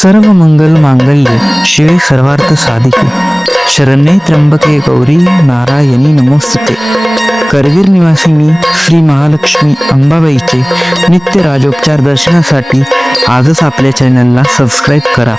सर्व मंगल मांगल्य शिवे सर्वार्थ साधिके शरण्ये त्र्यंबके गौरी नारायणी नमोस्तुते. करवीर निवासिनी श्री महालक्ष्मी अंबाबाईचे नित्य राजोपचार दर्शनासाठी आजच आपल्या चॅनलला सबस्क्राईब करा.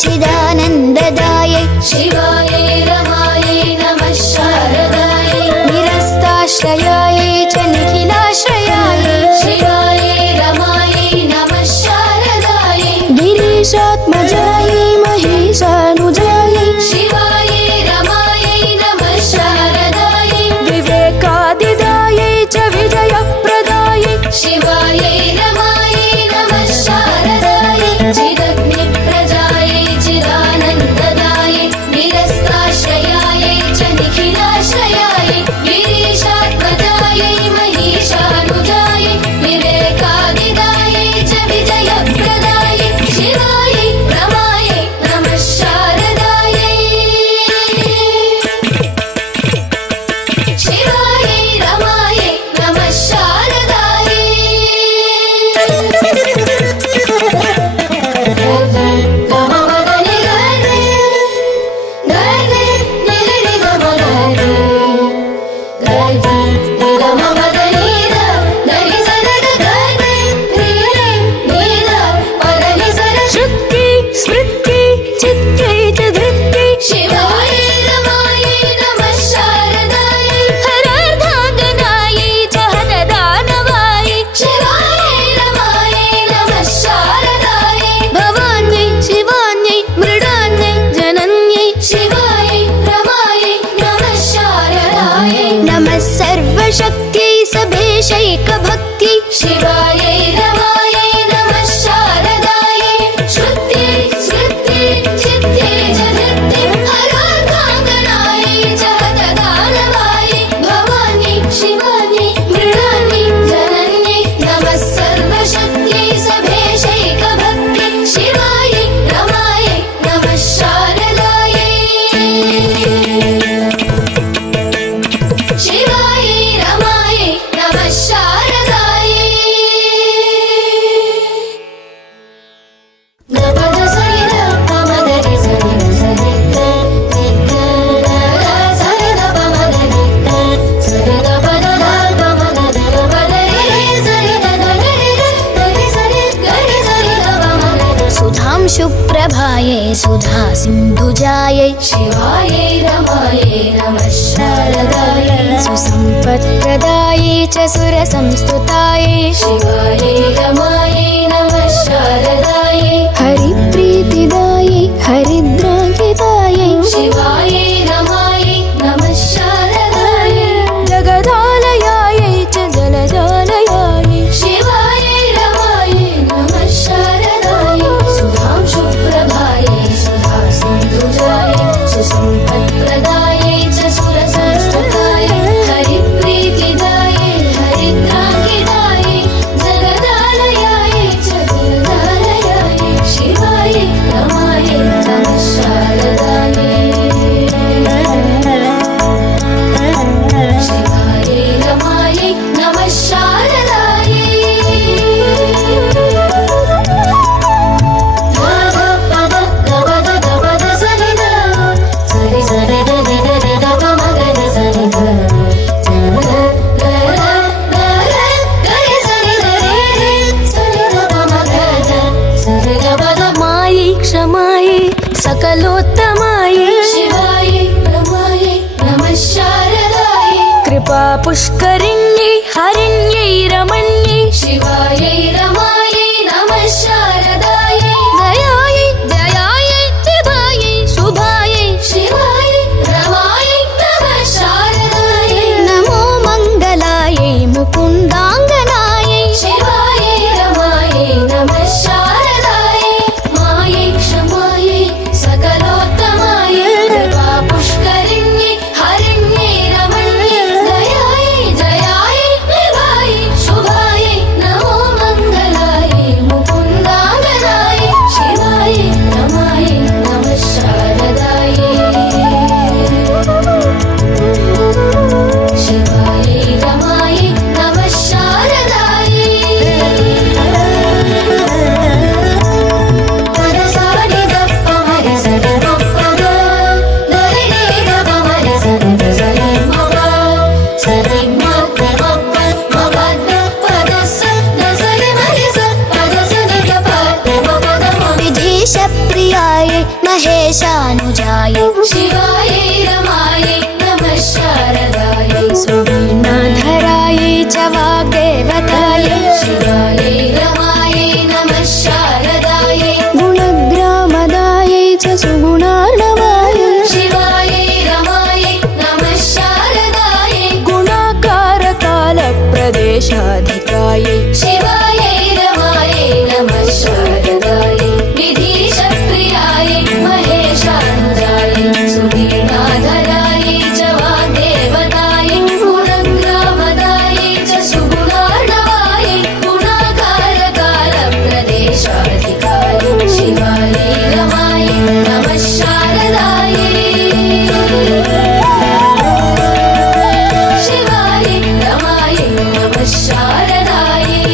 चिदानन्ददायै शिवायै रमायै नमः शारदायै निरस्ताश्रयायै च निखिलाश्रयायै शिवायै रमायै नमः शारदायै गिरीशात्मजायै महेशानुजायै शिवायै रमायै नमः शारदायै विवेकादिदायै च विजयप्रदायै शिवायै रमायै नमः शारदायै चिदग्निप्रजायै चिदानन्ददायै निरस्ताश्रयायै च निखिलाश्रयायै गिरीशात्मजायै महेशानुजायै विवेकादिदायै च विजयप्रदायै शिवायै रमायै नमः शारदायै शिवायै रमायै नमः शारदायै. सर्वशक्ति सभेशैक भक्ति शिवायै रमायै नमः शारदायै श्रुति स्मृति चित्ते च धृत्ति हरार्धाङ्गनायै च हतदानवायै भवानी शिवानी मृडानी जनन्यै नमः सर्वशक्ति सभेशैक भक्ति शिवायै रमायै नमः शारदायै शिवायै रमायै नमः शारदायै. नमः सरिदा पमदरि सरि सरिदा निद्दा सरिदा पमदरि सरिदा पददा पमदरि पदरि सरिदा गरि गरि सरि गरि सरिदा पमदरि सुधां शुप्रभायै सुधा सिन्धुजायै शिवायै रमायै नमः शारदायै सुसम्पत्प्रदायै च सुरसंस्तुतायै शिवायै रमायै नमः शारदायै हरिप्रीतिदायै हरिद्राङ्कितायै शिवायै रमायै नमः शारदायै जगदालयायै च जलजालयायै शिवायै रमायै नमः शारदायै सुधां शुप्रभायै सुधा सिन्धुजायै सुसम्पत्प्रदायै च सुरसंस्तुतायै हरिप्रीतिदायै हरिद्राङ्कितायै जगदालयायै च जगदालयायै शिवायै रमायै नमः शारदायै. सकलोत्तमायै शिवायै रमायै नमः शारदायै कृपा पुष्करिण्यै हरिण्यै रमण्यै शिवायै रमायै नमः शारदायै दयायै जयायै विभायै शुभायै शिवायै रमायै नमः शारदायै नमो मङ्गलायै मुकुन्दाङ्गनायै शिवायै रमायै नमः शारदायै मायै क्षमायै सकलोत्तमायै कृपा पुष्करिण्यै हरिण्यै रमण्यै दयायै जयायै विभायै शुभायै नमो मङ्गलायै मुकुन्दाङ्गनायै शिवायै रमायै नमः शारदायै शिवायै रमायै नमः शारदायै पदसानि दप्प मरि सरि दप्पद दरिनि दप मरि सरि दसरि मग सरि मग दप्प मग दप्पदस दसरि मरि स पदसनि दप मग विधीश प्रियायै महेशानुजायै शिवायै रमायै नमः शारदायै सुवीणाधरायै च वाग्देवतायै शिवायै रमायै नमः शारदायै गुणग्रामदायै च सुगुणार्णवायै शिवायै रमायै नमः शारदायै गुणाकारकालप्रदेशाधिकायै शिवायै रमायै नमः शारदायै विधीशप्रियायै महेशानुजायै सुवीणाधरायै च वाग्देवतायै गुणग्रामदायै च सुगुणार्णवायै गुणाकारकालप्रदेशाधिकायै शिवायै रमायै नमः शारदायै शिवायै रमायै नमः शारदायै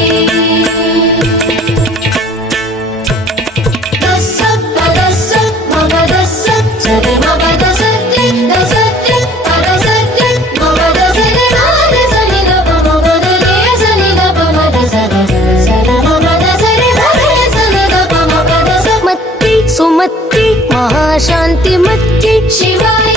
दस्स पदस्स मम दस्स सरि मम दसरि दसरि पदसरि मम दसरि नाद सनि दप मम दरि सनि दप मद सरि सरि मम दसरि मरि सनि दप मम दस मत्ति सुमत्ति महाशान्तिमत्ति शिवाय